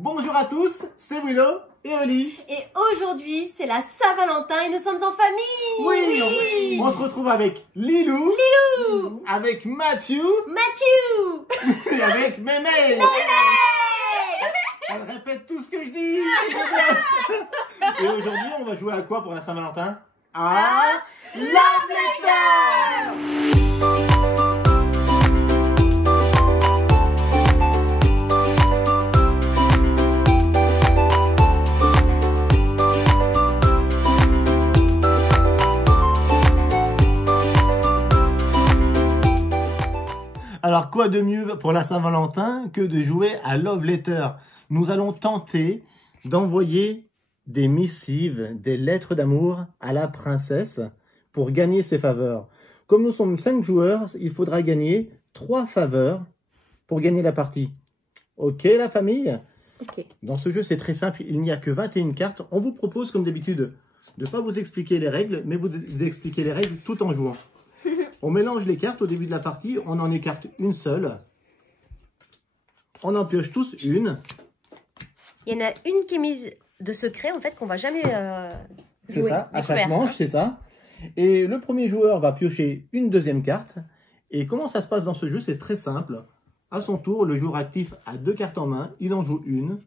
Bonjour à tous, c'est Willow et Oli. Et aujourd'hui, c'est la Saint-Valentin et nous sommes en famille. Oui. On se retrouve avec Lilou. Avec Mathieu. Et avec Mémé. Elle répète tout ce que je dis. Et aujourd'hui, on va jouer à quoi pour la Saint-Valentin? À Love Letter. Alors, quoi de mieux pour la Saint-Valentin que de jouer à Love Letter? Nous allons tenter d'envoyer des missives, des lettres d'amour à la princesse pour gagner ses faveurs. Comme nous sommes 5 joueurs, il faudra gagner 3 faveurs pour gagner la partie. Ok, la famille? Ok. Dans ce jeu, c'est très simple. Il n'y a que 21 cartes. On vous propose, comme d'habitude, de ne pas vous expliquer les règles, mais vous expliquer les règles tout en jouant. On mélange les cartes au début de la partie, on en écarte une seule. On en pioche tous une. Il y en a une qui est mise de secret, en fait, qu'on va jamais C'est jouer. ça, à chaque manche, c'est ça. Et le premier joueur va piocher une deuxième carte. Et comment ça se passe dans ce jeu? C'est très simple. À son tour, le joueur actif a 2 cartes en main, il en joue une.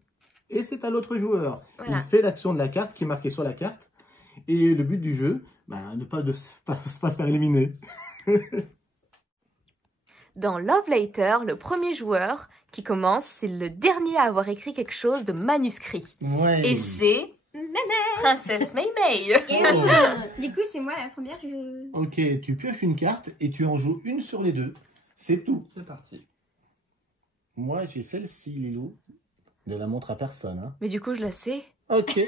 Et c'est à l'autre joueur. Voilà. Il fait l'action de la carte qui est marquée sur la carte. Et le but du jeu, ne pas se faire éliminer. Dans Love Letter, le premier joueur qui commence, c'est le dernier à avoir écrit quelque chose de manuscrit. Ouais. Et c'est Princesse Maymay. Du coup, c'est moi la première. Ok, tu pioches une carte et tu en joues une sur les deux. C'est tout. C'est parti. Moi, j'ai celle-ci, Lilou. Ne la montre à personne. Hein. Mais du coup, je la sais. Ok.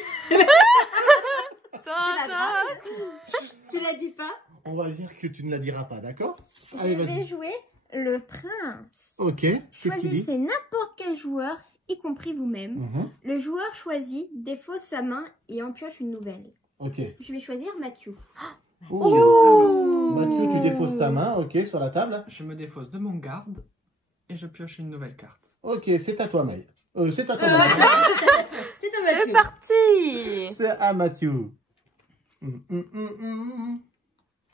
Tu la dis pas? On va dire que tu ne la diras pas, d'accord? Je Allez, vais vas-y. jouer le prince. Ok. Qu'est-ce qu'il dit? Choisissez n'importe quel joueur, y compris vous-même. Mhm. Le joueur choisi défausse sa main et en pioche une nouvelle. Ok. Je vais choisir Mathieu. Oh. Mathieu, tu défausses ta main, ok, sur la table. Je me défausse de mon garde et je pioche une nouvelle carte. Ok, c'est à toi, Maï. C'est à toi, Maï. C'est à C'est Mathieu. parti. C'est à Mathieu.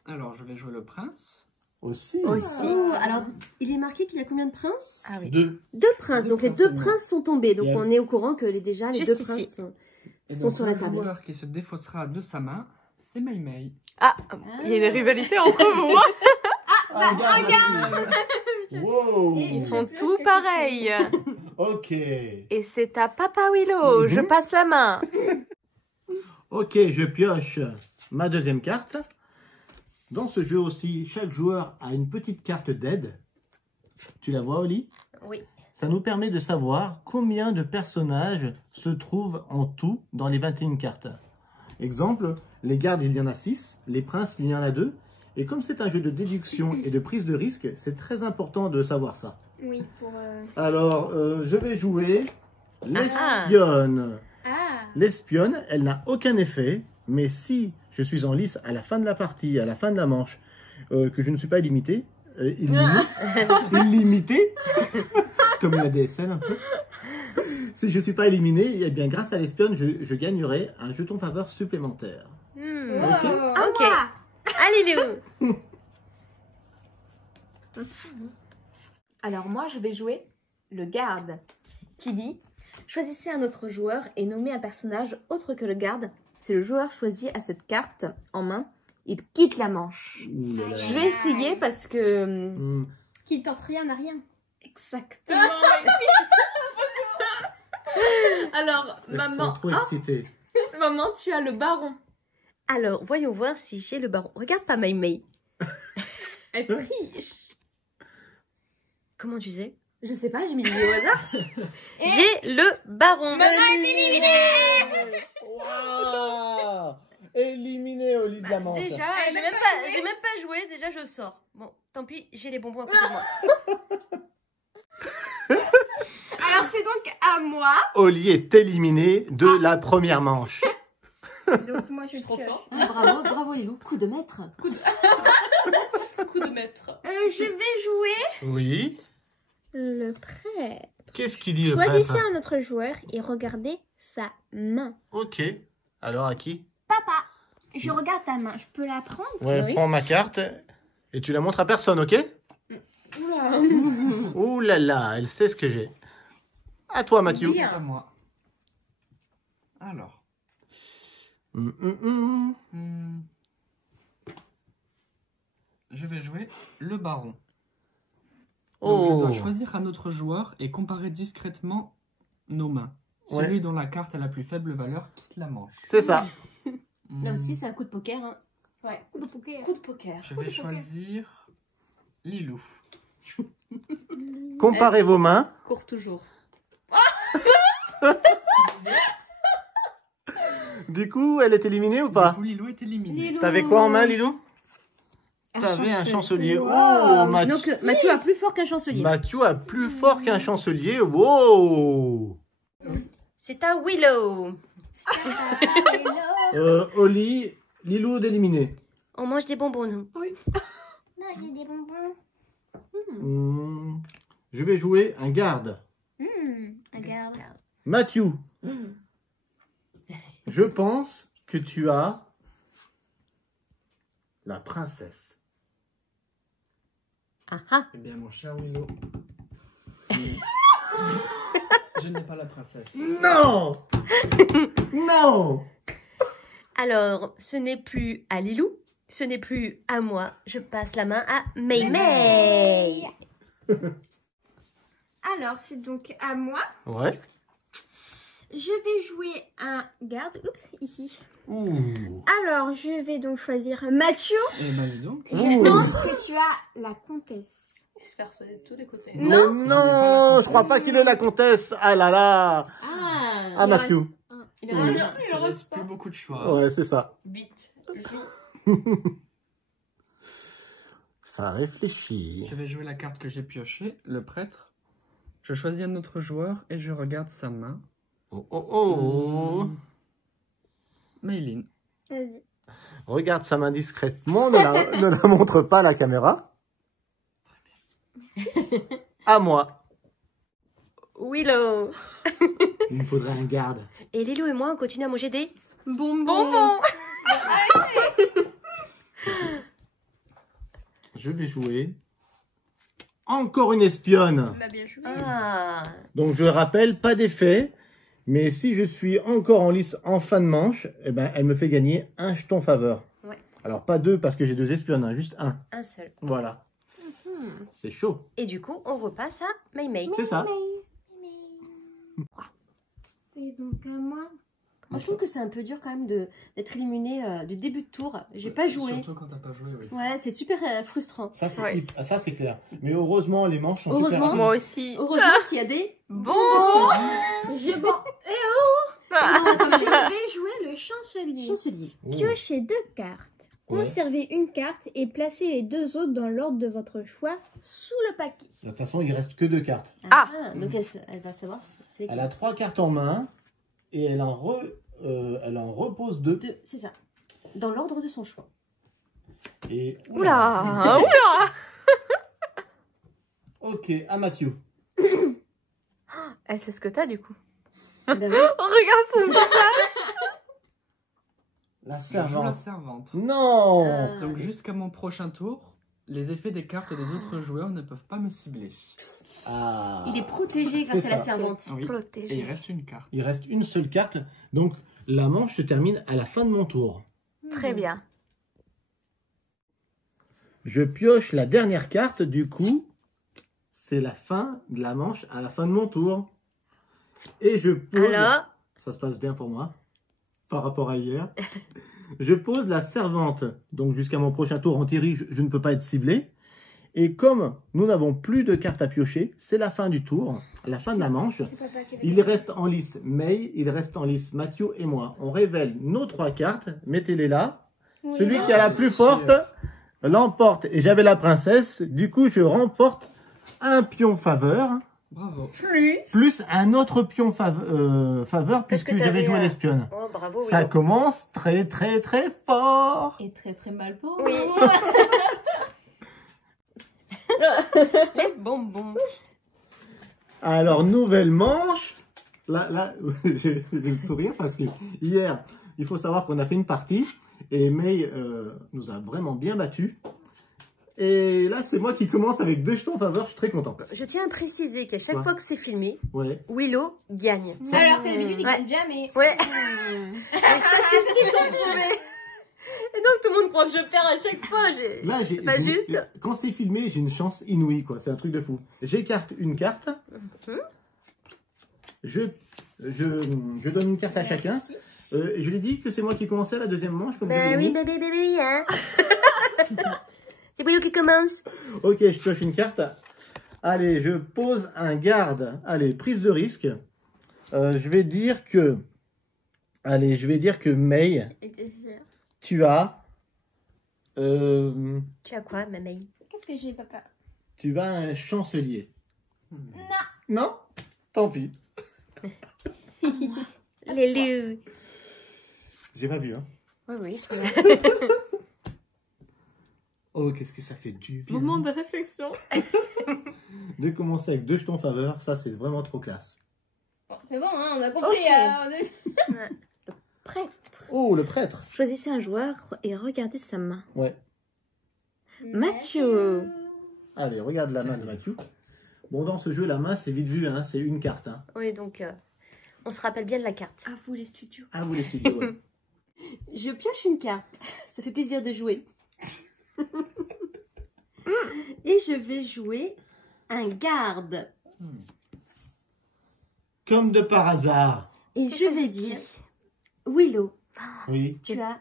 Alors, je vais jouer le prince. Aussi. Aussi. Oh, alors, il est marqué qu'il y a combien de princes? Ah oui. 2. 2 princes. Donc, les 2 princes sont tombés. Donc, Il y a- on est au courant que déjà, les Juste 2 princes ici. sont... Et Sont donc, sur le la table. joueur qui se défaussera de sa main, c'est Maymay. Ah, il y a une rivalité entre vous. Regarde. Wow. Et- Ils font Plus tout que pareil. Ok. Et c'est à Papa Willow. Je passe la main. Ok, je pioche ma deuxième carte. Dans ce jeu aussi, chaque joueur a une petite carte d'aide. Tu la vois, Oli? Oui. Ça nous permet de savoir combien de personnages se trouvent en tout dans les 21 cartes. Exemple, les gardes, il y en a 6. Les princes, il y en a 2. Et comme c'est un jeu de déduction et de prise de risque, c'est très important de savoir ça. Oui, pour... Alors, je vais jouer l'espionne. Ah, L'espionne, elle n'a aucun effet, mais si je suis en lice à la fin de la partie, à la fin de la manche, que je ne suis pas illimité, illimité, comme une ADSL un peu, si je ne suis pas éliminé, eh bien grâce à l'espionne, je gagnerai un jeton faveur supplémentaire. Ok. Ok. Allez, Léo. Alors moi, je vais jouer le garde qui dit « Choisissez un autre joueur et nommez un personnage autre que le garde. Si le joueur choisi a cette carte en main, il quitte la manche. Ouh là là. » Je vais essayer parce que... qui tente rien n'a rien. Exactement. Alors, Elles maman... sont trop excitées. Maman, tu as le baron. Alors, voyons voir si j'ai le baron. Regarde pas Maymay. Elle triche. Comment tu sais? Je sais pas, j'ai mis des au hasard. J'ai le baron. Waouh! Éliminé au lit de la manche. Déjà, j'ai même pas joué. Déjà, je sors. Bon, tant pis, j'ai les bonbons à côté de moi. Alors, c'est donc à moi. Oli est éliminé de la première manche. Donc, moi, je suis trop fort. Bravo, bravo Lilou. Coup de maître. Coup de maître. Je vais jouer Oui. le prêtre. Qu'est-ce qu'il dit le Choisissez prêtre? un autre joueur et regardez sa main. Ok. Alors à qui? Papa, je regarde ta main. Je peux la prendre? Ouais, Oui. prends ma carte et tu la montres à personne, ok? Ouh là là, elle sait ce que j'ai. À toi, Mathieu. C'est à moi. Alors. Hum. Je vais jouer le baron. Donc, Oh. je dois choisir un autre joueur et comparer discrètement nos mains. Ouais. Celui dont la carte a la plus faible valeur quitte la manche. C'est ça. Là aussi, c'est un coup de poker. Hein. Ouais. Coup de poker. Coup de poker. Je vais choisir Lilou. Comparez vos mains. Cours toujours. Du coup, elle est éliminée ou pas? Du coup, Lilou est éliminé. Lilou. T'avais quoi en main, Lilou? T'avais un chancelier. Wow. Oh, Mathieu. Donc, Mathieu a plus fort qu'un chancelier. Mathieu a plus fort qu'un chancelier. Wow. C'est à Willow. Oli, Lilou d'éliminé. On mange des bonbons, nous. Non, j'ai des bonbons. Je vais jouer un garde. Regarde. Mathieu, je pense que tu as la princesse. Ah ah. Eh bien, mon cher Willow. Je n'ai pas la princesse. Non. Non. Alors, ce n'est plus à Lilou, ce n'est plus à moi. Je passe la main à Mei Mei. Alors, c'est donc à moi. Ouais. Je vais jouer un garde. Oups, ici. Ouh. Alors, je vais donc choisir Mathieu. Eh ben, dis donc. Je Ouh. pense que tu as la comtesse. Il se fait sonner de tous les côtés. Non. Non, je crois pas qu'il est la comtesse. Ah là là. Ah, Ah, Mathieu. il Oui. Ça laisse plus beaucoup de choix. Ouais, c'est ça. Vite, joue. Ça réfléchit. Je vais jouer la carte que j'ai piochée, le prêtre. Je choisis un autre joueur et je regarde sa main. Oh, oh, oh. Maylin. Vas-y. Regarde sa main discrètement, ne la montre pas à la caméra. À moi. Willow. Il me faudrait un garde. Et Lilou et moi, on continue à manger des Bonbon. Je vais jouer encore une espionne. Bah, bien joué. Ah. Donc je rappelle, pas d'effet. Mais si je suis encore en lice en fin de manche, eh ben, elle me fait gagner un jeton faveur. Ouais. Alors pas deux parce que j'ai deux espionnes, hein, juste un. Un seul. Voilà. C'est chaud. Et du coup, on repasse à Mei Mei. C'est ça. C'est donc à moi. Moi, je trouve que c'est un peu dur quand même d'être éliminé du début de tour. J'ai pas joué. Surtout quand t'as pas joué, oui. Ouais, c'est super frustrant. Ça c'est Ouais. ça, c'est clair. Mais heureusement les manches sont Heureusement. super rapides. Moi aussi. Heureusement qu'il y a des Bonbon. Je vais jouer le chancelier. chanceliers. Oh. Piochez 2 cartes. Ouais. Conservez une carte et placez les 2 autres dans l'ordre de votre choix sous le paquet. De toute façon, il reste que deux cartes. Ah. Donc elle va savoir si c'est Elle a 3 cartes en main et elle en repose 2. c'est ça. Dans l'ordre de son choix. Et Oula. Oula. Ok, à Mathieu. Elle sait ce que t'as du coup. Eh ben oui. Regarde son visage. La Je joue la servante. servante. Non. Donc jusqu'à mon prochain tour, les effets des cartes des autres joueurs ne peuvent pas me cibler. Ah. Il est protégé grâce C'est à la ça. servante. Oui. Et il Protégé. reste une carte. Il reste une seule carte, donc la manche se termine à la fin de mon tour. Très bien. Je pioche la dernière carte, du coup, c'est la fin de la manche à la fin de mon tour. Et je pose... Alors, Ça se passe bien pour moi, par rapport à hier. Je pose la servante. Donc jusqu'à mon prochain tour en Thierry, je ne peux pas être ciblé. Et comme nous n'avons plus de cartes à piocher, c'est la fin du tour, la fin de la manche. Il reste en lice May, il reste en lice Mathieu et moi. On révèle nos 3 cartes, mettez-les là. Celui qui a la plus forte l'emporte. Et j'avais la princesse, du coup je remporte un pion faveur, Bravo. plus un autre pion faveur, puisque que j'avais t'avais joué un- l'espionne. oh bravo. Ça Willow. commence très très très fort. Et très très mal pour Oui. vous. Les bonbons. Alors, nouvelle manche. Là, j'ai le sourire parce que hier, il faut savoir qu'on a fait une partie et May nous a vraiment bien battus. Et là, c'est moi qui commence avec 2 jetons en faveur, je suis très content. Je tiens à préciser qu'à chaque Quoi? fois que c'est filmé, Ouais. Willow gagne. Alors que d'habitude, il Ouais. gagne jamais. Ouais. Les statistiques sont prouvées. Et donc tout le monde croit que je perds à chaque fois. Là, C'est pas juste. Quand c'est filmé, j'ai une chance inouïe, quoi. C'est un truc de fou. J'écarte une carte. Je donne une carte à chacun. Et je lui ai dit que c'est moi qui commençais à la deuxième manche, comme Ben je l'ai oui, dit. bébé, hein. C'est Willow qui commence. Ok, je pioche une carte. Allez, je pose un garde. Allez, prise de risque. Je vais dire que... Allez, je vais dire que May, tu as... Tu as quoi, ma May? Qu'est-ce que j'ai, papa? tu as un chancelier. Non. Non? Tant pis. Les loups. J'ai pas vu, hein. Oui, oui. Oh, qu'est-ce que ça fait du bien. Moment de réflexion. De commencer avec 2 jetons en faveur, ça c'est vraiment trop classe. Bon, c'est bon, hein, on a compris. Ok. Prêtre. Oh, le prêtre. Choisissez un joueur et regardez sa main. Ouais. Mathieu. Allez, regarde la main de Mathieu. Bon, dans ce jeu, la main, c'est vite vu, hein, c'est une carte. Hein. Oui, donc on se rappelle bien de la carte. À vous les studios. Ah, vous les studios, ouais. Je pioche une carte. Ça fait plaisir de jouer. Et je vais jouer un garde. Comme de par hasard. Et je vais dire, Willow, Oui. tu as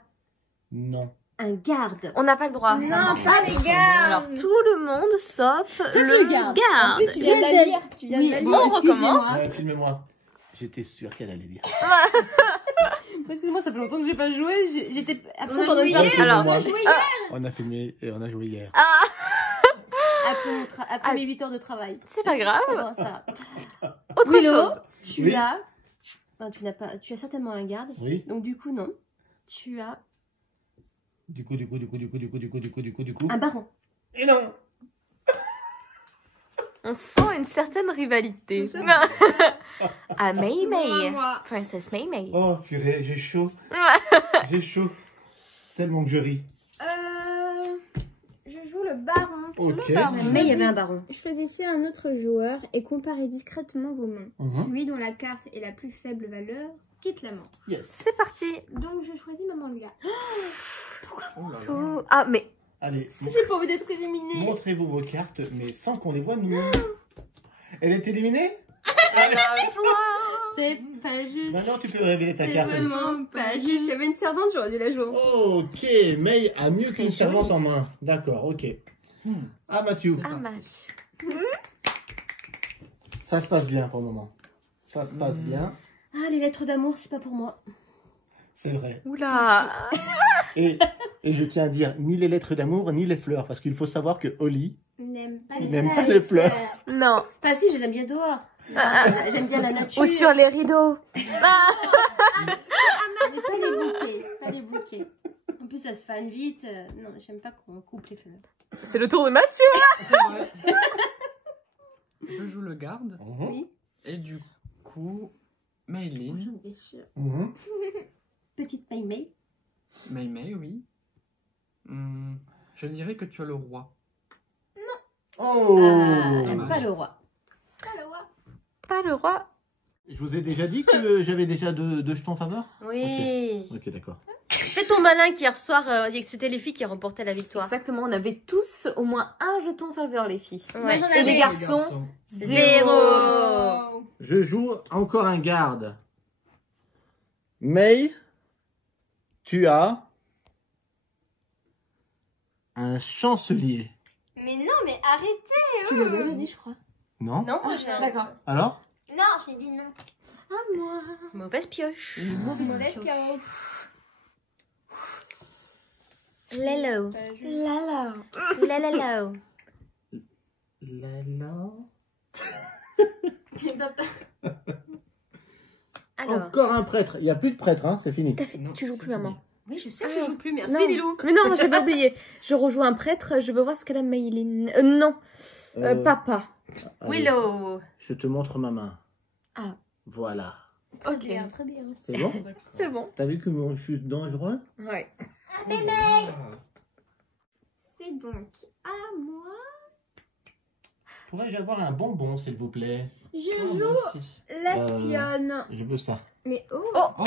Non. un garde. On n'a pas le droit. Non, pas les gars. Alors tout le monde sauf le garde. En plus, tu viens de la lire. Tu viens de la lire. on recommence. Filmez-moi. J'étais sûr qu'elle allait dire. Excuse-moi, ça fait longtemps que j'ai pas joué. J'étais On a absente pendant joué une hier. Alors, On a joué hier. On a filmé et on a joué hier. après mes 8 heures de travail. C'est pas grave. Bon, ça va. Autre Willow, chose. tu Oui. as... Non, tu as certainement un garde. Oui. Donc du coup, non. Tu as Du coup. un baron. Et non. On sent une certaine rivalité. Tout ça. À May Bon, à May. moi. Princess May May. Oh, purée, j'ai chaud. J'ai chaud. Tellement que je ris. Je joue le baron. Ok. Mais il y avait un baron. Choisissez un autre joueur et comparez discrètement vos mains. Mhm. Celui dont la carte est la plus faible valeur quitte la main. Yes. C'est parti. Donc je choisis maman le gars. Oh là là. Tout. Ah mais Allez, J'ai pas envie d'être éliminée. montrez-vous vos cartes, mais sans qu'on les voit nous. Elle est éliminée? C'est pas juste. Maintenant, tu peux révéler ta C'est carte. vraiment pas juste. J'avais une servante, j'aurais dû la jouer. Ok, May a mieux qu'une Très servante en main. D'accord, ok. Ah, Mathieu. ah match. Ça se passe bien pour le moment. Ça se passe bien, Ah, les lettres d'amour, c'est pas pour moi. c'est vrai. Oula. Et je tiens à dire, ni les lettres d'amour, ni les fleurs, parce qu'il faut savoir que Holly N'aime pas il n'aime pas les fleurs. Non. Enfin, si, je les aime bien dehors. J'aime bien la nature. Ou sur les rideaux. Mais pas les bouquets. Pas les bouquets. En plus, ça se fane vite. Non, j'aime pas qu'on coupe les fleurs. C'est le tour de Mathieu. Je joue le garde. Mhm. Oui. Et du coup, Maylin. J'en étais sûre. Mhm. Petite Maymay. May, oui. Je dirais que tu as le roi. Oh J'aime pas le roi. Pas le roi. Pas le roi. Je vous ai déjà dit que j'avais déjà deux jetons en faveur? Oui. Ok, d'accord. Fais ton malin qu'hier soir, c'était les filles qui remportaient la victoire. Exactement. On avait tous au moins un jeton en faveur les filles. Ouais. Moi, j'en Et les avais. garçons. Zéro. Oh. Je joue encore un garde. May, tu as un chancelier. Mais non, mais arrêtez. Tu l'as déjà dit je crois. Non? Non, moi j'ai D'accord. Alors? Non, j'ai dit non. À moi. Mauvaise pioche. Mauvaise pioche. Lelo. Lala. Lelelo. Lala. Papa. Alors. Encore un prêtre. Il n'y a plus de prêtre, hein, c'est fini. Non, Tu joues c'est plus maman. fini. Oui, je sais que je joue plus. Merci, Non. Lilou. Mais non, j'avais oublié. Je rejoue un prêtre. Je veux voir ce qu'elle a Maylin. Non. Papa. Allez, Willow. je te montre ma main. Ah. Voilà. Ok, Très bien. C'est bon? c'est bon. T'as vu comment je suis dangereux? Ouais. C'est donc à moi. Pourrais-je avoir un bonbon, s'il vous plaît? Je Oh, joue moi aussi. l'espionne. Je veux ça. Mais oh, Oh, Oh.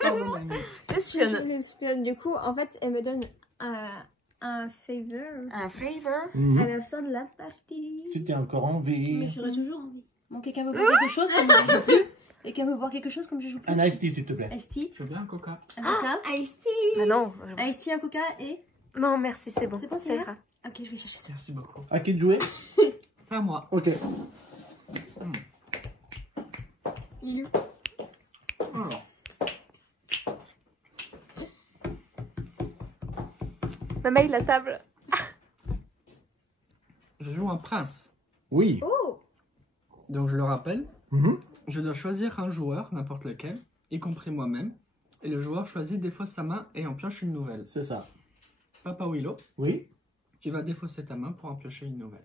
Pardon, Mamie. je espionne. joue l'espionne. Du coup, en fait, elle me donne un favor Un favor. à la fin de la partie. Si t'es encore en vie. Mais j'aurais toujours envie. Bon, quelqu'un veut boire quelque chose comme je joue plus? Quelqu'un veut boire quelque chose comme je joue plus? Un iced tea, s'il te plaît. Ice tea, Je veux bien un coca. un coca. Ice tea. Ah non. Ice tea, un coca et... Non, merci, c'est bon. C'est bon, ça c'est ira. Ok, je vais chercher ça. Merci beaucoup. À qui de jouer? C'est à moi. Ok. Il Alors, Maman, la table. je joue un prince. Oui. Oh. Donc je le rappelle, Mhm. je dois choisir un joueur, n'importe lequel, y compris moi-même. Et le joueur choisit défausse sa main et en pioche une nouvelle. C'est ça. Papa Willow, Oui. tu vas défausser ta main pour en piocher une nouvelle.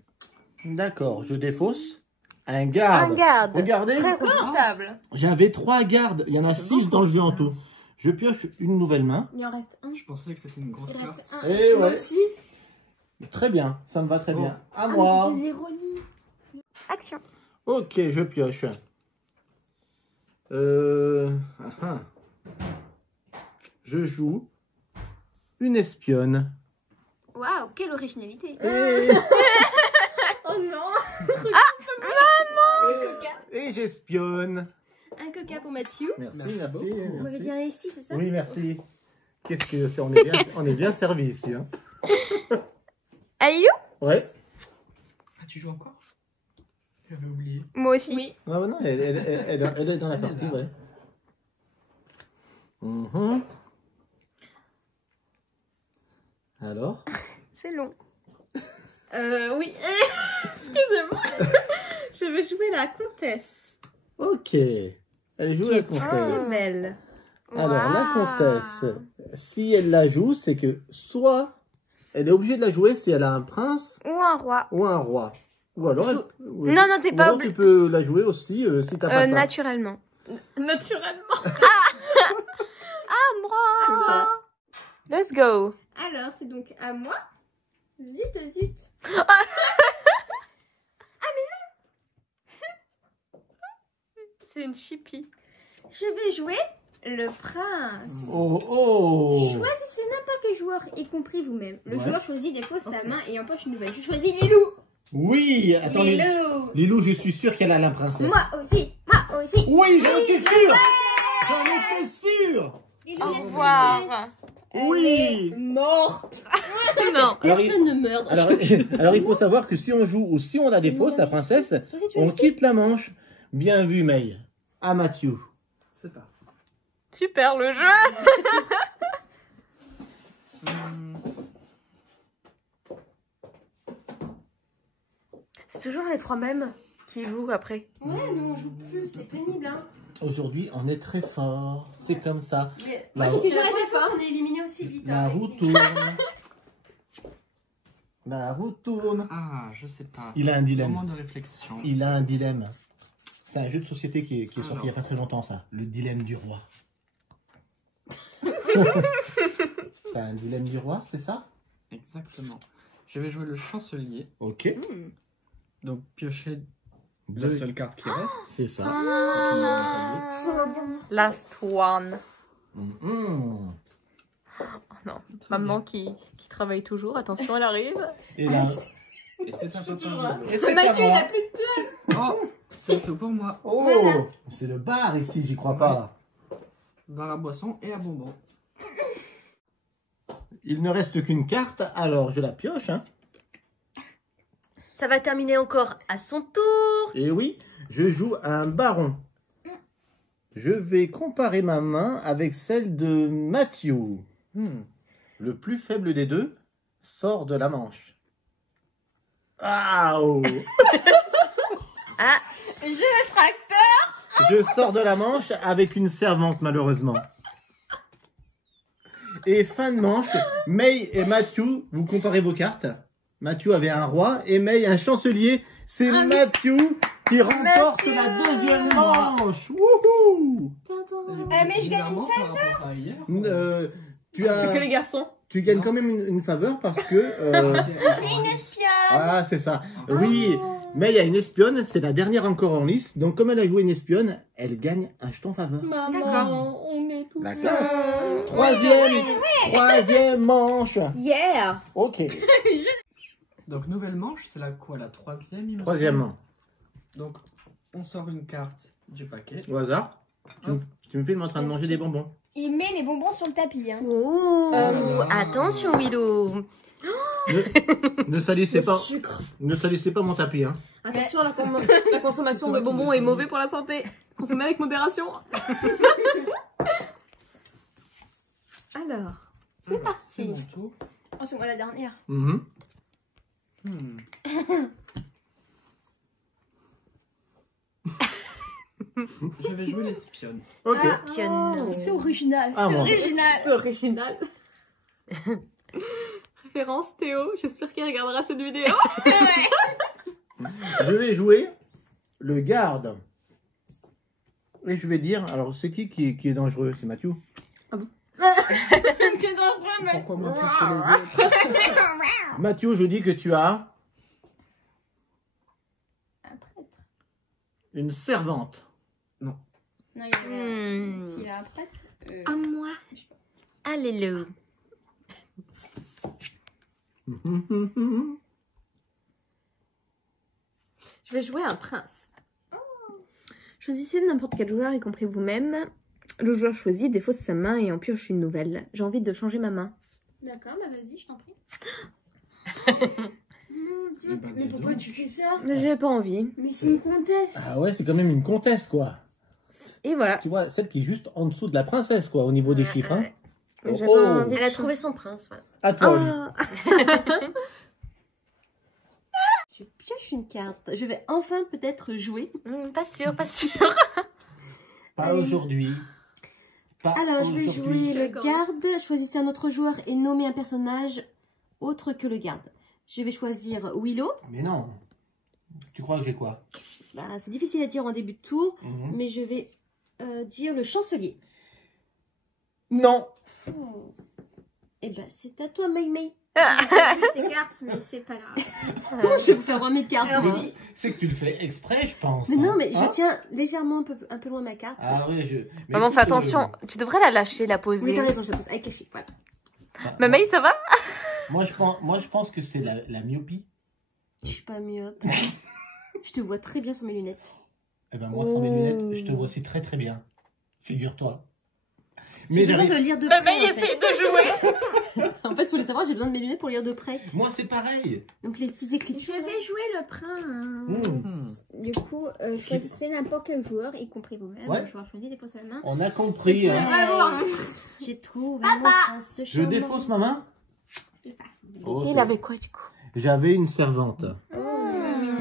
D'accord, je défausse un garde. Un garde. Regardez, Très confortable. j'avais 3 gardes. Il y en a 6 dans le jeu en tout. Je pioche une nouvelle main. Il en reste un. Je pensais que c'était une grosse Il carte. reste un. Eh Moi ouais. aussi. Très bien, ça me va très Bon. bien. À Ah, moi. mais c'était l'ironie. Action. Ok, je pioche. Ah. Je joue une espionne. Waouh, quelle originalité. Et, Oh non. et j'espionne. Un coca pour Mathieu. Merci, Merci merci. beaucoup. Vous m'avez dit merci. un ice tea, c'est ça? Oui, merci. Qu'est-ce que c'est? On est bien servi ici. Hein. Alilou. Ouais. Ah, tu joues encore? J'avais oublié. Moi aussi. Oui. Ah ouais, non, elle est dans la Elle est partie, là. ouais. Mhm. Alors? C'est long. Oui. Excusez-moi. Je vais jouer la comtesse. Ok. Elle joue la comtesse. Belle. Alors, la Waouh. comtesse, si elle la joue, c'est que soit elle est obligée de la jouer si elle a un prince Ou un roi. ou un roi. Ou alors, oui. Non, non, t'es Ou pas alors obligé. tu peux la jouer aussi si t'as pas ça. Naturellement. Naturellement. Ah, moi. Let's go. Alors, c'est donc à moi. Zut, zut. C'est une chippie. Je vais jouer le prince. Oh, oh. Choisissez n'importe quel joueur, y compris vous-même. Le Ouais. joueur choisit des fois sa main et empoche une nouvelle. Je choisis Lilou. Oui, attends, Hello. Lilou, je suis sûr qu'elle a la princesse. Moi aussi. Moi aussi. Oui, j'en étais sûr. J'en étais sûr. Au revoir. Oui. Morte. Non. Alors, Personne ne meurt. Alors, alors, il faut savoir que si on joue ou si on la défausse, la princesse, Vas-y, tu on veux quitte la manche. Bien vu, May. À Mathieu. C'est parti. Super le jeu. Hum, C'est toujours les trois mêmes qui jouent après. Ouais, mais on joue plus, c'est pénible, hein. Aujourd'hui, on est très fort. C'est comme ça. Mais La, j'ai toujours la été première fois fort. qu'on est éliminé aussi vite. la hein. roue tourne. La roue tourne. Ah, je sais pas. Il a un dilemme. Moment de réflexion. Il a un dilemme. C'est un jeu de société qui est sorti Alors. il n'y a pas très longtemps, ça. Le dilemme du roi. C'est un dilemme du roi, c'est ça? Exactement. Je vais jouer le chancelier. Ok. Donc piocher la Deux. seule carte qui reste. C'est ça. Last one. Mhm. Non. Maman qui travaille toujours. Attention, elle arrive. Et là. Et c'est un peu toujours là. Et c'est Mathieu, à il moi. a plus de Oh, c'est tout pour moi. Oh, c'est le bar ici, j'y crois pas. Bar à boisson et à bonbons. Il ne reste qu'une carte, alors je la pioche. Hein. Ça va terminer encore à son tour. Et oui, je joue un baron. Je vais comparer ma main avec celle de Mathieu. Le plus faible des deux sort de la manche. Ah, oh. Ah, Le tracteur. Je sors de la manche avec une servante, malheureusement. Et fin de manche, May et Matthew, vous comparez vos cartes. Mathieu avait un roi et May un chancelier. C'est Mathieu qui remporte la deuxième manche. Wouhou! mais je gagne une Bizarrement, par rapport à hier. C'est que les garçons. Tu gagnes quand même une faveur parce que... J'ai une espionne. Ah, c'est ça. Oui, mais il y a une espionne, c'est la dernière encore en lice. Donc, comme elle a joué une espionne, elle gagne un jeton faveur. Maman, on est tous La classe. Troisième manche. Yeah. Ok. Donc, nouvelle manche, c'est la quoi? La troisième, il me Troisième semble. manche. Donc, on sort une carte du paquet. Au hasard. Tu me filmes en train de manger des bonbons. Il met les bonbons sur le tapis. Hein. Oh, attention Willow. Ne salissez pas. Sucre. Ne salissez pas mon tapis, hein. Attention, la consommation de bonbons est mauvaise pour la santé. Consommez avec modération. Alors, c'est C'est parti. mon tour. Oh, c'est moi la dernière. Mhm. Je vais jouer l'espionne. Ok. Espionne. C'est original. Ah, c'est bon. original. C'est original. Référence Théo, j'espère qu'il regardera cette vidéo. Je vais jouer le garde. Et je vais dire, alors c'est qui est dangereux? C'est Mathieu. C'est dangereux, mais... Pourquoi moi plus que les autres? Mathieu, je dis que tu as Un prêtre. une servante. Non, il y a... S'il y a un prêtre... À moi. Alléluia. Je vais jouer un prince. Choisissez n'importe quel joueur, y compris vous-même. Le joueur choisi défausse sa main et en pioche une nouvelle. J'ai envie de changer ma main. D'accord, bah vas-y, je t'en prie. Eh ben, Mais dis pourquoi donc. tu fais ça? Mais j'ai pas envie. Mais c'est une comtesse. Ah ouais, c'est quand même une comtesse, quoi. Et voilà. Tu vois, celle qui est juste en dessous de la princesse, quoi, au niveau des chiffres. Hein. J'ai Oh, pas envie de Elle a changer. trouvé son prince. Voilà. à toi, Oli. Ah. Je pioche une carte. Je vais enfin peut-être jouer. Pas sûr, pas sûr. Pas aujourd'hui. Pas Alors, je vais aujourd'hui. jouer le D'accord. garde. Choisissez un autre joueur et nommez un personnage autre que le garde. Je vais choisir Willow. Mais non. Tu crois que j'ai quoi? Bah, c'est difficile à dire en début de tour, Mhm. mais je vais dire le chancelier. Non. Eh ben, c'est à toi, May May. J'ai vu tes cartes, mais c'est pas grave. Comment je vais vous faire voir mes cartes? Alors, moi si... C'est que tu le fais exprès, je pense. Mais non, hein. mais Hein? je tiens légèrement un peu loin ma carte. Ah oui, je... Mais Maman, fais écoute, attention. Tu devrais la lâcher, la Oui, poser. t'as raison, je la pose avec cachet. Voilà. Maman, ça va? moi, je pense que c'est la myopie. Je suis pas myope. Je te vois très bien sans mes lunettes. Eh ben moi, sans mes Oh. lunettes, je te vois aussi très très bien. Figure-toi. J'ai besoin de j'arrive- lire de Maman, près. il En fait. essaye de jouer. En fait, vous voulez savoir, j'ai besoin de mes lunettes pour lire de près. Moi, c'est pareil. Donc, les petites Je écritures. vais jouer le prince. Du coup, choisissez n'importe quel joueur, y compris vous-même. Ouais. Le joueur choisi défausse sa main. On a compris. Ouais. Hein. Bravo. J'ai trouvé mon prince Je charmant. défausse ma main. Oh, Il c'est- avait quoi du coup? J'avais une servante. Oh.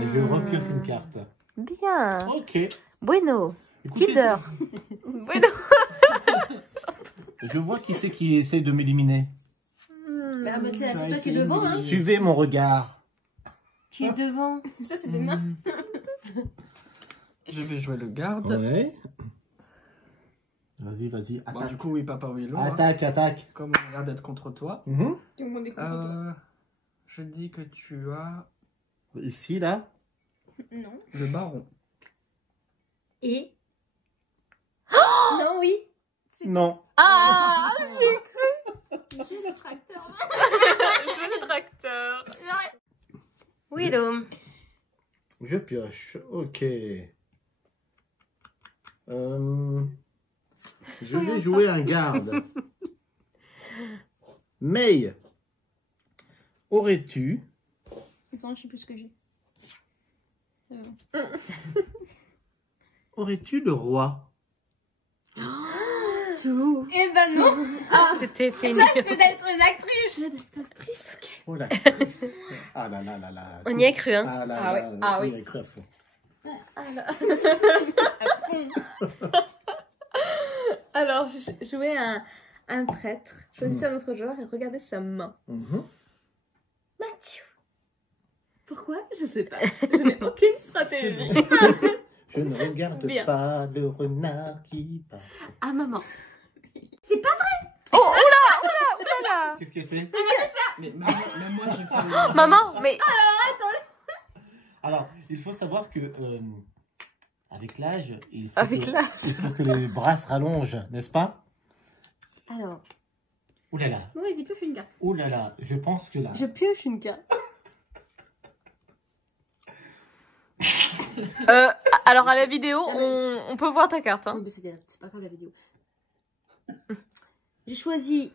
Et je repioche une carte. Bien. Ok. Bueno. Écoutez, Kinder. Bueno. je vois qui c'est qui essaie de m'éliminer. Bah, bah, Tu as c'est toi qui essayé es de devant, hein. m'éliminer. Suivez mon regard. Tu es devant. Ça, c'est des mains. Je vais jouer le garde. Ouais. Vas-y, vas-y. Bon, Attaque. du coup, oui, Papa Willow. hein. Attaque, attaque. Comme on a l'air d'être contre toi. Mhm. Tout le monde est contre Je dis que tu as Ici, là. Non. le baron. Et. Non, oui. Non. Ah, C'est le tracteur. joli tracteur. Willow. Je pioche. Ok. Je vais jouer un garde. May, aurais-tu Attends, je sais plus ce que j'ai. aurais-tu le roi? Tout. Eh ben non. C'était fini. Ça, c'est d'être une actrice. Je vais être actrice, ok. Oh la Ah là là là là. On y a cru, hein. Ah là Ah là, oui, ah on oui. y a cru à fond. Alors, jouer un prêtre. Choisissez un autre joueur et regardez sa main. Mhm. Mathieu. Pourquoi? Je sais pas. Je n'ai aucune stratégie. Je ne regarde Bien. pas le renard qui passe. Ah, maman. Qu'est-ce qu'elle fait? Mais même moi, j'ai fait le... Maman, mais Alors, il faut savoir que avec l'âge, il faut, avec que, là. il faut que les bras se rallongent, n'est-ce pas? Alors, Ouh là là, Bon, vas-y, pioche une carte. ouh là là, je pense que là. je pioche une carte. Alors à la vidéo, on peut voir ta carte. Hein. Oui, mais c'est pas grave la vidéo. J'ai choisi.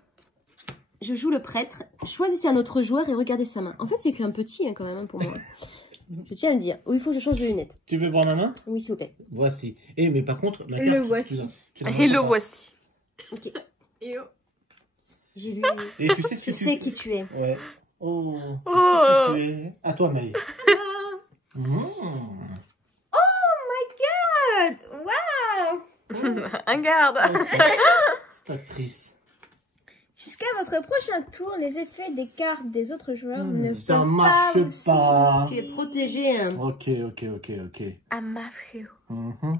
Je joue le prêtre. Choisissez un autre joueur et regardez sa main. En fait, c'est écrit un petit hein, quand même hein, pour moi. Je tiens à le dire. Oh, il faut que je change de lunettes. Tu veux voir ma main? Oui, s'il vous plaît. Voici. Eh, mais par contre, ma carte. Le voici. tu la Et le vois pas. voici. Et oh. J'ai vu. Et tu sais ce que Je sais qui tu es. Ouais. Oh. Oh. Je sais qui tu es. À toi, Maï. Mmh. Waouh! Un garde. Cette actrice. Jusqu'à votre prochain tour, les effets des cartes des autres joueurs ne Ça sont marche pas aussi- pas. Tu es protégé. Hein. Ok. À ma fille. Mhm.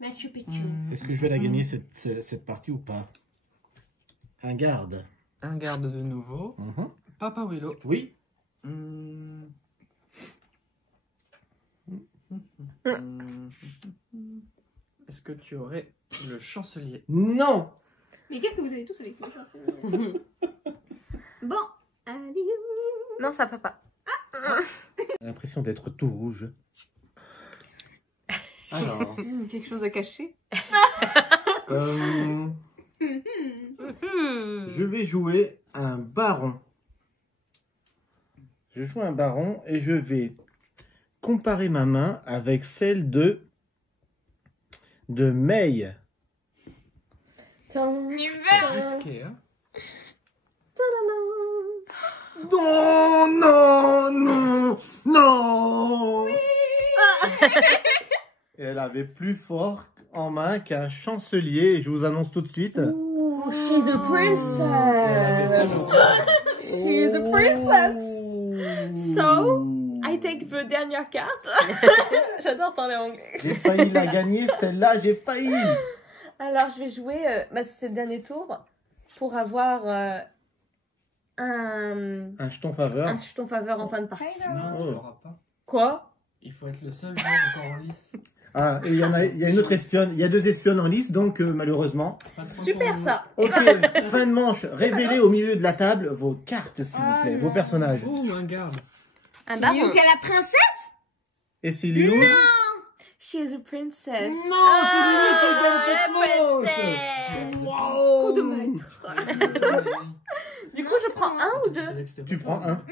Machu Picchu. Est-ce que je vais la gagner cette partie ou pas? Un garde. Un garde de nouveau. Mhm. Papa Willow. Oui. Hmm. Est-ce que tu aurais le chancelier? Non. Mais qu'est-ce que vous avez tous avec moi? Bon, allez. Non, ça va pas. J'ai l'impression d'être tout rouge. Alors, Quelque chose à cacher? Euh, je vais jouer un baron. Je joue un baron et je vais comparer ma main avec celle de May. Ton c'est hiver. risqué, hein? Non. Elle avait plus fort en main qu'un chancelier. Je vous annonce tout de suite. Ooh, she's a Elle avait princess. She's a princess. So, I take the dernière carte. J'adore parler anglais. J'ai failli la gagner, celle-là, j'ai failli. Alors, je vais jouer, c'est le dernier tour, pour avoir Un jeton faveur. un jeton faveur en fin de partie. Non, tu Oh. l'auras pas. Quoi? Il faut être le seul joueur encore en lice. Ah, et il y a une autre espionne. Il y a 2 espionnes en lice, donc malheureusement. Pas de point Super pour nous. ça. Ok, fin de manche. Révélez au milieu de la table vos cartes, s'il vous plaît, Oh vos non. personnages. Oh, un garde. Un C'est baron. mieux que la princesse? Et c'est Léo. She is a princess. Non, c'est lui qui gagne cette princesse. manche. Wow. Coup de maître. Du coup, je prends un ou Je deux? savais que c'était Tu pas prends toi. un.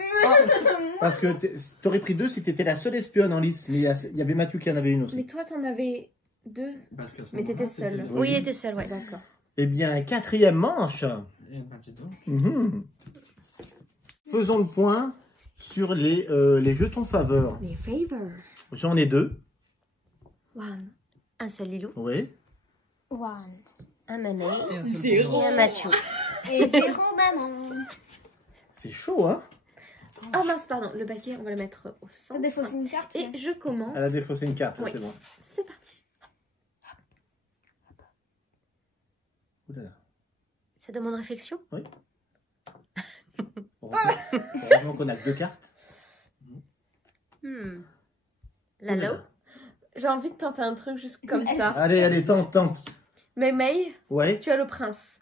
Parce que t'aurais pris 2 si t'étais la seule espionne en lice. Mais il y avait Mathieu qui en avait une Mais aussi. toi, t'en avais deux. Parce qu'à ce Mais moment-là, t'étais c'était seule. le- Oui, il était seul, ouais. D'accord. Eh bien, 4e manche. Eh ben, dis donc. Mhm. Faisons le point sur les jetons faveurs. Les favors. J'en ai 2. One. Un seul Lilou. Oui. One. Un Mané. Et un seul Et pour moi. un Mathieu. Et 0 maman. C'est chaud, hein? Oh mince, pardon. Le paquet, on va le mettre au Ça centre. défausse une carte. Et je commence. Elle a défaussé une carte, là, Oui. c'est bon. C'est parti. Ouh là là. Ça demande réflexion? Heureusement qu'on a que 2 cartes. Lalo? J'ai envie de tenter un truc juste comme ça. Allez, tente. Mais May, Ouais, tu as le prince.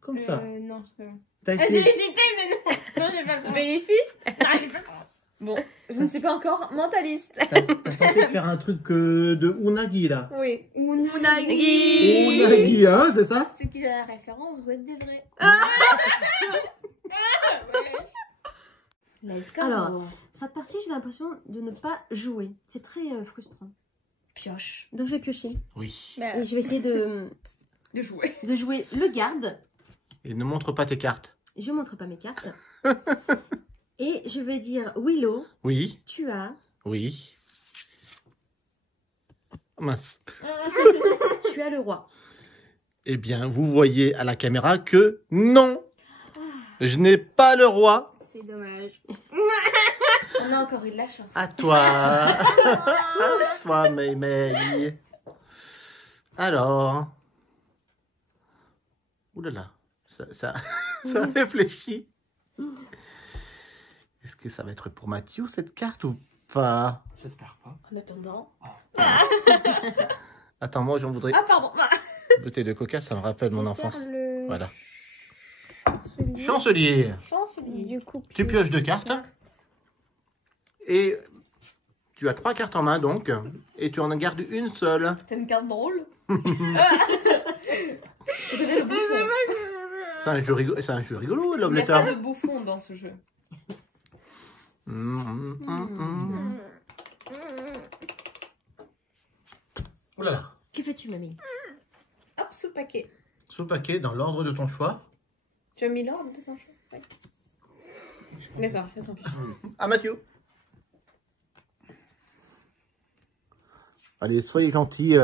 comme ça. Non, c'est bon. T'as J'ai essayé. hésité, mais non. Non, j'ai pas le droit. Vérifie? Non, j'ai pas le droit. Bon, je ne suis pas encore mentaliste. T'as tenté de faire un truc de Unagi, là. Oui. Unagi. Unagi, hein, c'est ça? Ceux qui ont la référence, vous êtes des vrais. Let's go. Alors, cette partie, j'ai l'impression de ne pas jouer. C'est très frustrant. Pioche. Donc je vais piocher. Oui. Bah, Et je vais essayer De jouer. de jouer le garde. Et ne montre pas tes cartes. Je ne montre pas mes cartes. Et je vais dire Willow, Oui. tu as. Oui. Mince. Tu as le roi. Eh bien, vous voyez à la caméra que non. Je n'ai pas le roi. c'est dommage. On a encore eu de la chance. À toi. À toi, May. Alors. Ouh là là. Ça réfléchit. Est-ce que ça va être pour Mathieu cette carte ou pas? J'espère pas. En attendant. Attends, moi j'en voudrais. Ah, pardon. Bouteille de coca, ça me rappelle mon Je vais enfance. faire le Voilà. chancelier. Chancelier. Chancelier. Du coup, Tu pioches 2 cartes. Et tu as 3 cartes en main donc. Et tu en gardes une seule. T'as une carte drôle. Vous avez le bouffon. C'est un jeu rigolo, Love Il y a Letter. pas de bouffon dans ce jeu. Oh là là. Que fais-tu, mamie? Hop, sous le paquet. Sous le paquet, dans l'ordre de ton choix. Tu as mis l'ordre de ton choix? Oui. D'accord, je s'en fiche. À Mathieu. Allez, soyez gentils.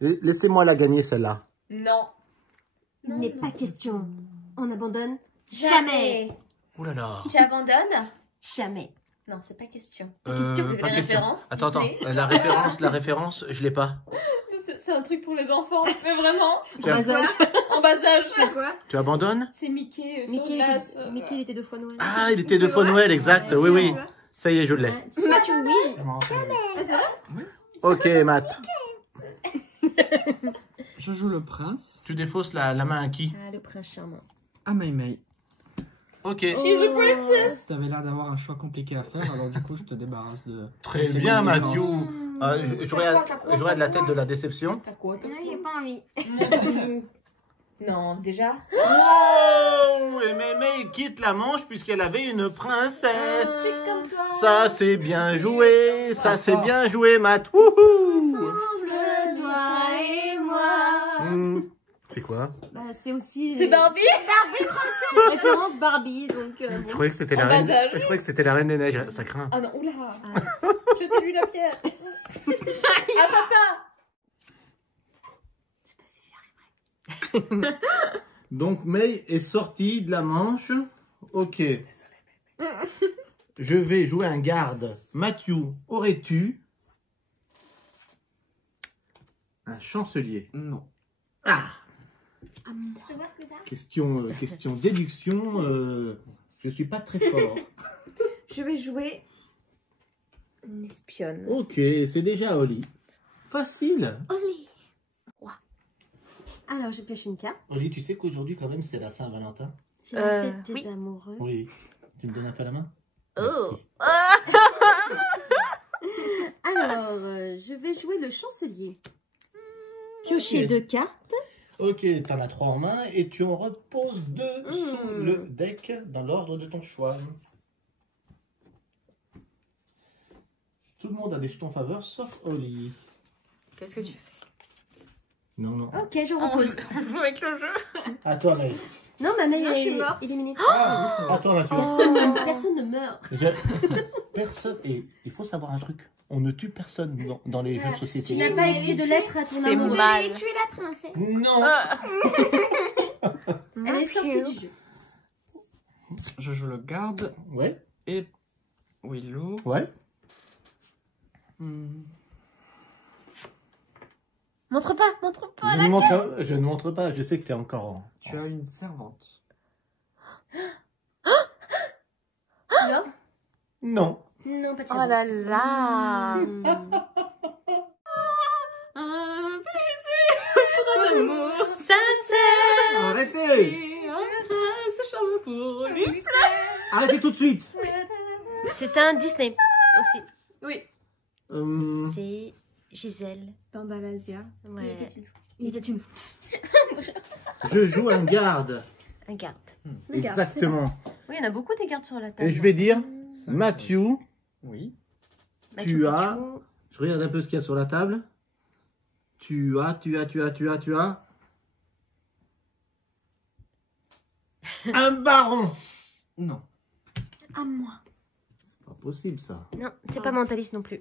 Laissez-moi la gagner, celle-là. Non. Il n'est pas question. On abandonne jamais. Oh là là. Tu abandonnes? Jamais. Non, c'est pas question. question. Pas Les question. références, Attends. Disney. La référence, je l'ai pas. C'est un truc pour les enfants, mais vraiment. En bas âge. En bas âge. c'est quoi? Tu abandonnes? C'est Mickey sur Mickey, glace. Mickey, il était 2 fois Noël. Ah, il était 2 fois Noël, exact. Oui, oui. Ça y est, je l'ai. Ouais, Mathieu, oui. Je m'en rappelle. Ah, c'est vrai? Ok, Matt. Je joue le prince. Tu défausses la main à qui? Ah, le prince charmant. À May. Ok. She's a princess. T'avais l'air d'avoir un choix compliqué à faire, alors du coup, je te débarrasse de... Très C'est bien, conséquence. Mathieu. J'aurais de la tête de la déception. T'as quoi? Non, j'ai pas envie. Non, déjà. Oh, et May quitte la manche puisqu'elle avait une princesse. Je suis comme toi. Ça, c'est bien joué. Ça, c'est bien joué, Matt. Wouhou. Toi et moi. C'est quoi? Bah, c'est aussi. C'est Barbie. Référence Barbie, donc. Bon. Je croyais que c'était En la reine. bas âge. Je croyais que c'était la reine des neiges. Ça craint. Ah non, oula. Ah. Jetez-lui la pierre. Ah, papa. Je sais pas si j'y arriverai. Donc May est sortie de la manche. Ok. Je vais jouer un garde. Mathieu, aurais-tu un chancelier? Non. Ah. À moi. Je vois ce que t'as. Question déduction. Je suis pas très fort. Je vais jouer une espionne. Ok, c'est déjà Oli. Facile. Oli. Alors, je pioche une carte. Oli, tu sais qu'aujourd'hui quand même c'est la Saint-Valentin? C'est la fête des oui. amoureux. Oui. Tu me donnes un peu la main? Oh. Alors, je vais jouer le chancelier. Piocher Ok. 2 cartes. Ok, t'en as 3 en main et tu en reposes 2 sous Hmm. le deck dans l'ordre de ton choix. Tout le monde a des jetons en faveur sauf Oli. Qu'est-ce que tu fais? Non, non. Ok, je repose. On joue avec le jeu. À toi, May. Non, ma mère Non, je suis est morte. éliminée. Ah, à toi, Mathieu. Personne ne meurt. Personne. Et il faut savoir un truc. On ne tue personne dans les jeux de Tu société. n'as pas écrit de lettre à ton C'est amoureux. Vous mal. allez tuer la princesse. Non. Elle est sortie du jeu. Je joue le garde Ouais, et Willow. ouais. Montre pas, montre pas. Je ne montre pas. Je sais que tu es encore en... Tu as une servante. Là Non. Non, pas de Oh servante. là là. Un plaisir pour un amour sincère. Arrêtez. Et un prince charmant pour lui. Arrêtez tout de suite. C'est un Disney aussi. Oui. C'est Gisèle. Dans Dalasia. Ouais. Il était une fois. Je joue un garde. Un garde. Exactement. Oui, il y en a beaucoup des gardes sur la table. Et je vais dire, Mathieu, Oui. tu as... Je regarde un peu ce qu'il y a sur la table. Tu as... Un baron. Non. À moi. C'est pas possible ça. Non, c'est pas mentaliste non plus.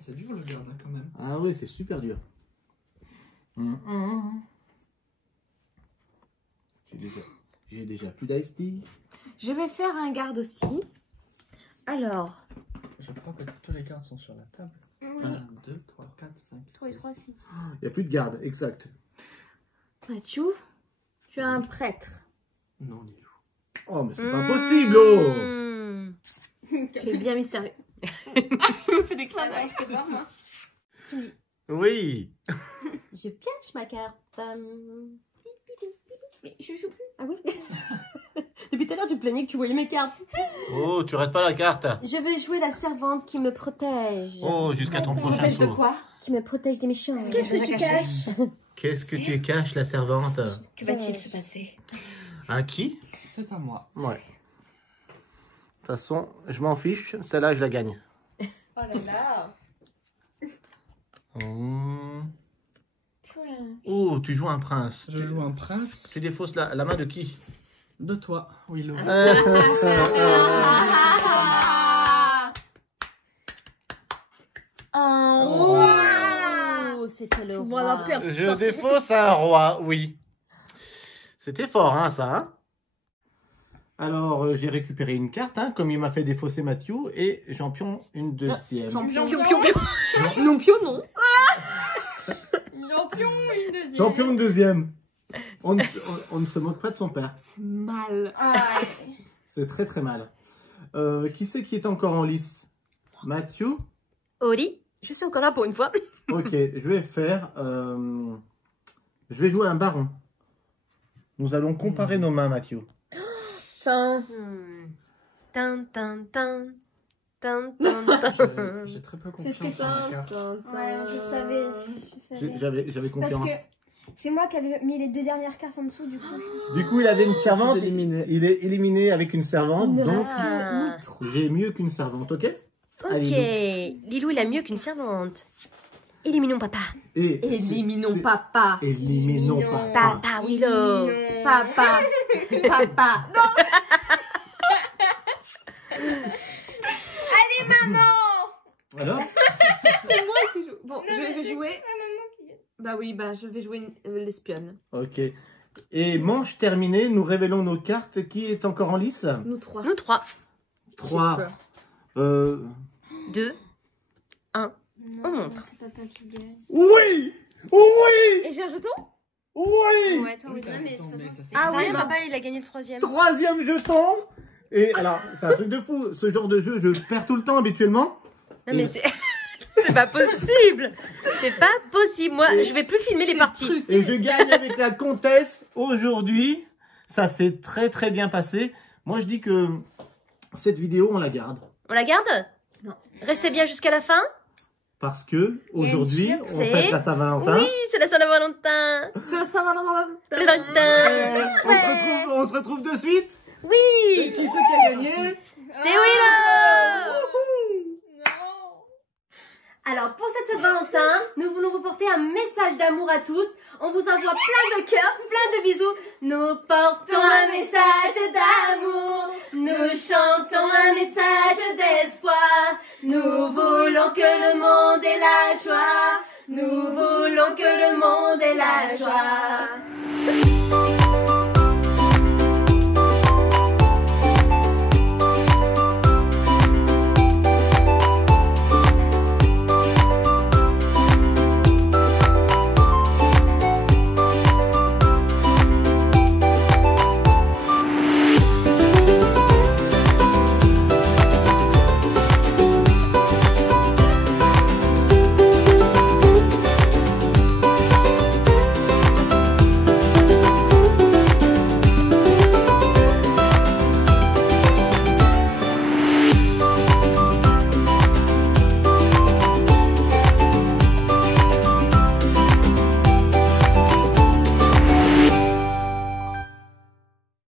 C'est dur le garde hein, quand même. Ah oui, c'est super dur. J'ai déjà plus d'ice tea. Je vais faire un garde aussi. Alors, Je crois que tous les cartes sont sur la table. Oui. 1, 2, 3, 4, 5, 3 et 6. 3, 6. Il n'y a plus de garde, exact. Mathieu, tu as un prêtre. Non, Lilou. Oh, mais c'est pas possible, oh. Mmh. Tu es bien mystérieux. Il me fait des clins Attends, d'œil. je peux voir, moi. Oui. Je pioche ma carte. Mais je joue plus. Ah oui. Depuis tout à l'heure, tu te plaignais que tu voyais mes cartes. Oh, tu rates pas la carte. Je veux jouer la servante qui me protège. Oh, jusqu'à ton prochain Protège de tour. quoi? Qui me protège des méchants. Qu'est-ce que tu caches? Qu'est-ce que tu caches, la servante? Que va-t-il se passer? À qui? C'est à moi. Ouais. De toute façon, je m'en fiche. Celle-là, je la gagne. Oh là là. Oh, tu joues un prince. Je joue un prince. Tu défausses la main de qui? De toi, Willow. Oh, c'était le Tu vois la roi. peur. Je défausse un roi, oui. C'était fort, hein, ça, hein? Alors, j'ai récupéré une carte, hein, comme il m'a fait défausser Mathieu, et j'en pion une deuxième. Champion. Champion. Non, Pio, non. Champion, une deuxième. J'en pion une deuxième. On ne se moque pas de son père. Mal. Ah, C'est très très mal. Qui c'est qui est encore en lice? Mathieu? Oli, je suis encore là pour une fois. Ok, je vais faire... je vais jouer un baron. Nous allons comparer nos mains, Mathieu. Tiens. Tan, tan, tan. Tan, tan, J'ai très peu C'est ce que confiance en mes cartes. ouais, je savais. J'avais Parce confiance. que c'est moi qui avais mis les deux dernières cartes en dessous, du coup. Du coup, il avait une servante. Je suis éliminé. Il est éliminé avec une servante. Il ne Donc, reste Ah. que nous. j'ai mieux qu'une servante, ok? Ok, Allez, Lilou, il a mieux qu'une servante. Éliminons papa. Éliminons papa. Éliminons Éliminons. papa. Papa, Willow. Papa. Papa. Alors? C'est moi qui joue. Bon, Non, je mais vais c'est jouer. sa maman qui gagne. Bah oui, bah je vais jouer l'espionne. Ok. Et manche terminée, nous révélons nos cartes. Qui est encore en lice? Nous trois. Nous trois. 3. peur. 2. Non, montre. c'est papa qui gagne. Oui! Oui! Et j'ai un jeton? Oui! Ouais, toi, Oui, oui. t'as Ouais, mais de raison, toute mais façon, ça c'est- Ah Ça oui, va. papa, il a gagné le troisième. Troisième jeton! Et alors, c'est un truc de fou. Ce genre de jeu, je perds tout le temps habituellement. Non, mais c'est... c'est pas possible. C'est pas possible. Moi, je vais plus filmer les parties. Et je gagne avec la comtesse aujourd'hui. Ça s'est très très bien passé. Moi, je dis que cette vidéo, on la garde. On la garde? Non. Restez bien jusqu'à la fin. Parce que aujourd'hui, sûr, on c'est- fête la Saint-Valentin. Oui, c'est la Saint-Valentin. C'est ça, Valentin. On se retrouve de suite. Et Oui, qui c'est qui a gagné? c'est Willow. Non. Alors, pour cette Saint-Valentin, nous voulons vous porter un message d'amour à tous. On vous envoie plein de cœurs, plein de bisous. Nous portons un message d'amour. Nous chantons un message d'espoir. Nous voulons que le monde ait la joie. Nous voulons que le monde ait la joie.